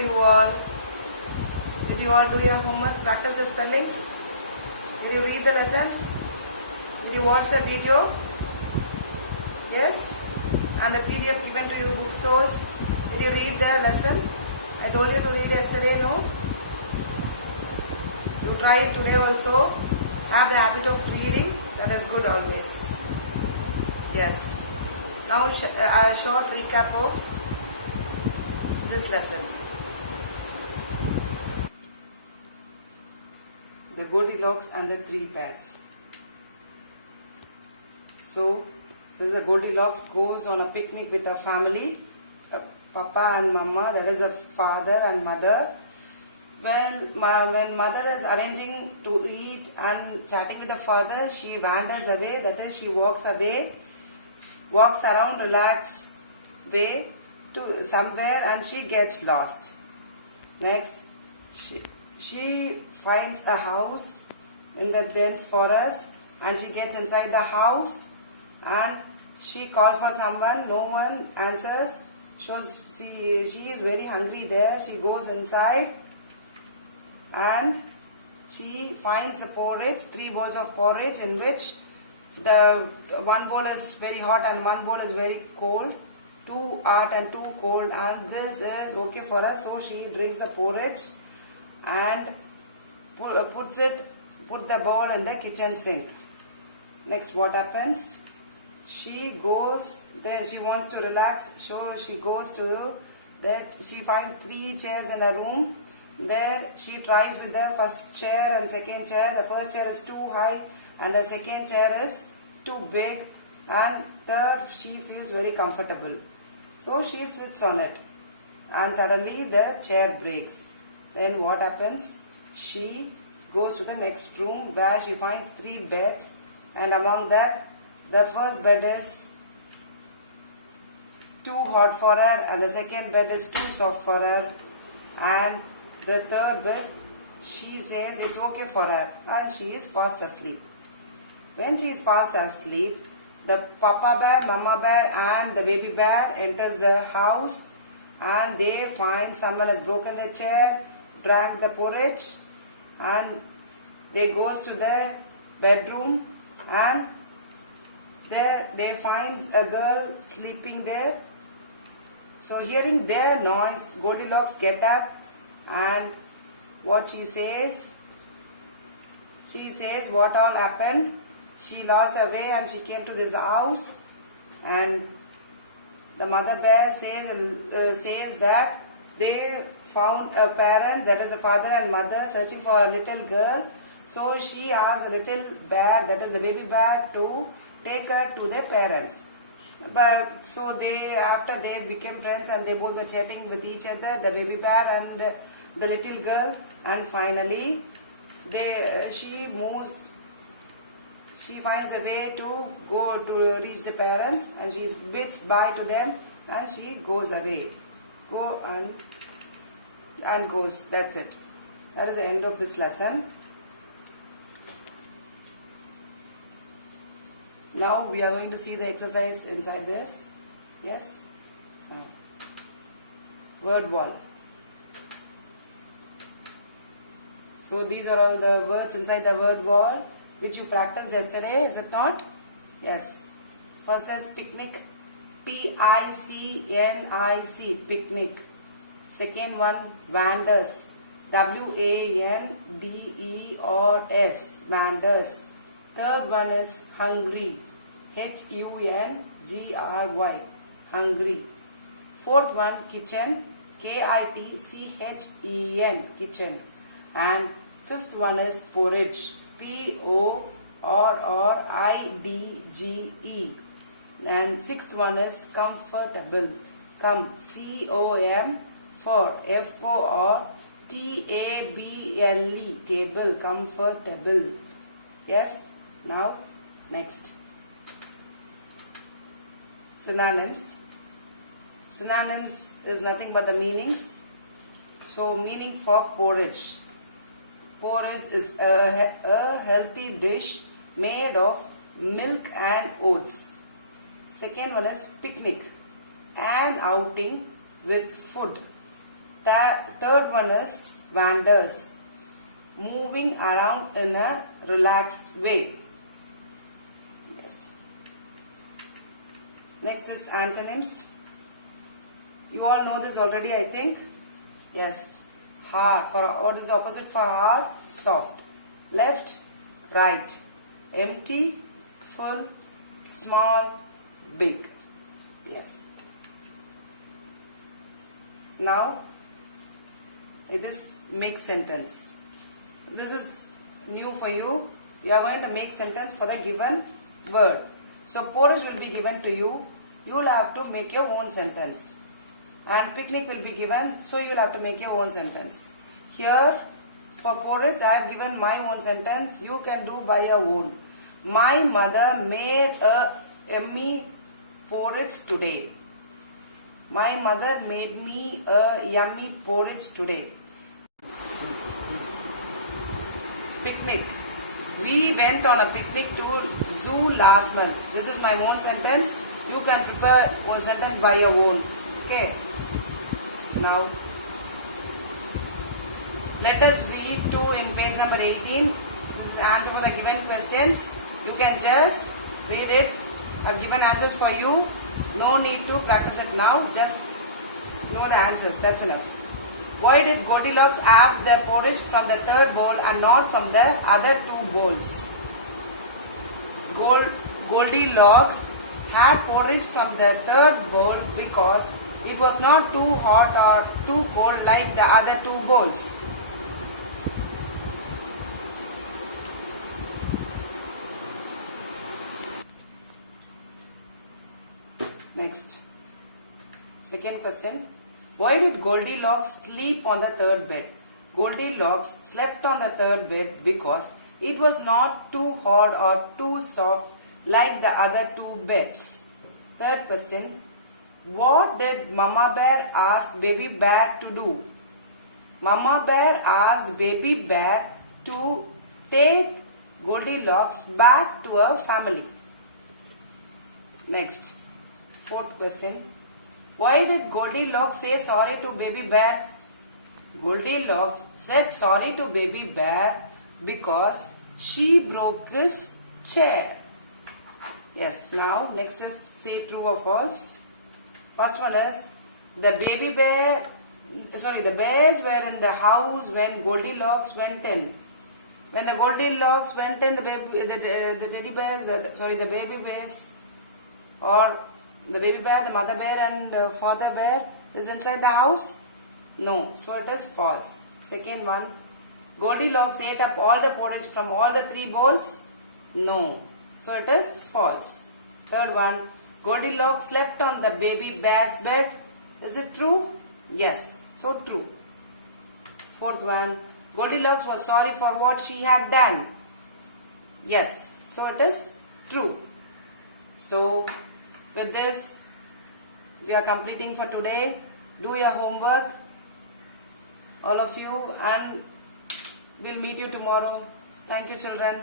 you all? Did you all do your homework? Practice the spellings? Did you read the lessons? Did you watch the video? Yes? And the PDF given to you book source? Did you read the lesson? I told you to read yesterday, no? You try it today also. Have the habit of reading. That is good always. Yes. Now a short recap of this lesson. The Goldilocks and the three bears. So, this is a Goldilocks goes on a picnic with her family, Papa and Mama, that is the father and mother. When mother is arranging to eat and chatting with the father, she wanders away, that is she walks away, walks around relaxed way to somewhere and she gets lost. Next, she finds a house in the dense forest and she gets inside the house and she calls for someone, no one answers. She is very hungry there. She goes inside and she finds a porridge, 3 bowls of porridge in which the one bowl is very hot and one bowl is very cold, 2 hot and 2 cold, and this is okay for us. So she drinks the porridge and put the bowl in the kitchen sink. Next, what happens? She goes there. She wants to relax, so she goes to that. She finds 3 chairs in a room. There she tries with the first chair and second chair. The first chair is too high and the second chair is too big, and third she feels very comfortable. So she sits on it and suddenly the chair breaks. Then what happens? She goes to the next room where she finds 3 beds, and among that the first bed is too hot for her and the second bed is too soft for her, and the third bed she says it's okay for her and she is fast asleep. When she is fast asleep, the Papa bear, Mama bear and the baby bear enters the house and they find someone has broken the chair, drank the porridge, and they goes to the bedroom and there they find a girl sleeping there. So hearing their noise, Goldilocks get up and what she says what all happened. She lost her way and she came to this house, and the mother bear says that they found a parent, that is a father and mother, searching for a little girl. So she asked the little bear, that is the baby bear, to take her to their parents. But so after they became friends and they both were chatting with each other, the baby bear and the little girl, and finally she finds a way to go to reach the parents and she bids bye to them and she goes away. Go and goes. That's it. That is the end of this lesson. Now we are going to see the exercise inside this. Yes? Now, word wall. So these are all the words inside the word wall which you practiced yesterday, is it not? Yes. First is picnic. P-I-C-N-I-C. Picnic. Second one, wanders. W-A-N-D-E-R-S. Wanders. Third one is hungry. H-U-N-G-R-Y. Hungry. Fourth one, kitchen. K-I-T-C-H-E-N. Kitchen. And fifth one is porridge. P-O-R-R-I-D-G-E. And sixth one is comfortable. Come. C-O-M for F-O-R-T-A-B-L-E. Table. Comfortable. Yes. Now, next. Synonyms. Synonyms is nothing but the meanings. So, meaning for porridge. Porridge is a healthy dish made of milk and oats. Second one is picnic, an outing with food. Third one is wanders, moving around in a relaxed way. Yes. Next is antonyms. You all know this already, I think. Yes. Hard. For what is the opposite for hard? Soft. Left, right. Empty, full, small, big. Yes. Now it is make sentence. This is new for you. You are going to make sentence for the given word. So porridge will be given to you. You will have to make your own sentence. And picnic will be given, so you will have to make your own sentence. Here for porridge I have given my own sentence. You can do by your own. My mother made a yummy porridge today. My mother made me a yummy porridge today. Picnic. We went on a picnic to zoo last month. This is my own sentence. You can prepare one sentence by your own. Okay. Now, let us read to in page number 18. This is answer for the given questions. You can just read it. I've given answers for you. No need to practice it now. Just know the answers. That's enough. Why did Goldilocks have the porridge from the third bowl and not from the other two bowls? Goldilocks had porridge from the third bowl because it was not too hot or too cold like the other two bowls. Next. Second question. Why did Goldilocks sleep on the third bed? Goldilocks slept on the third bed because it was not too hot or too soft like the other two beds. Third question. What did Mama Bear ask Baby Bear to do? Mama Bear asked Baby Bear to take Goldilocks back to her family. Next. Fourth question. Why did Goldilocks say sorry to Baby Bear? Goldilocks said sorry to Baby Bear because she broke his chair. Yes, now next is say true or false. First one is the bears were in the house when Goldilocks went in. When the Goldilocks went in, the baby bears, or the baby bear, the mother bear and father bear is inside the house? No, so it is false. Second one, Goldilocks ate up all the porridge from all the three bowls? No, so it is false. Third one, Goldilocks slept on the baby bear's bed. Is it true? Yes, so true. Fourth one, Goldilocks was sorry for what she had done. Yes, so it is true. So, with this, we are completing for today. Do your homework, all of you, and we'll meet you tomorrow. Thank you, children.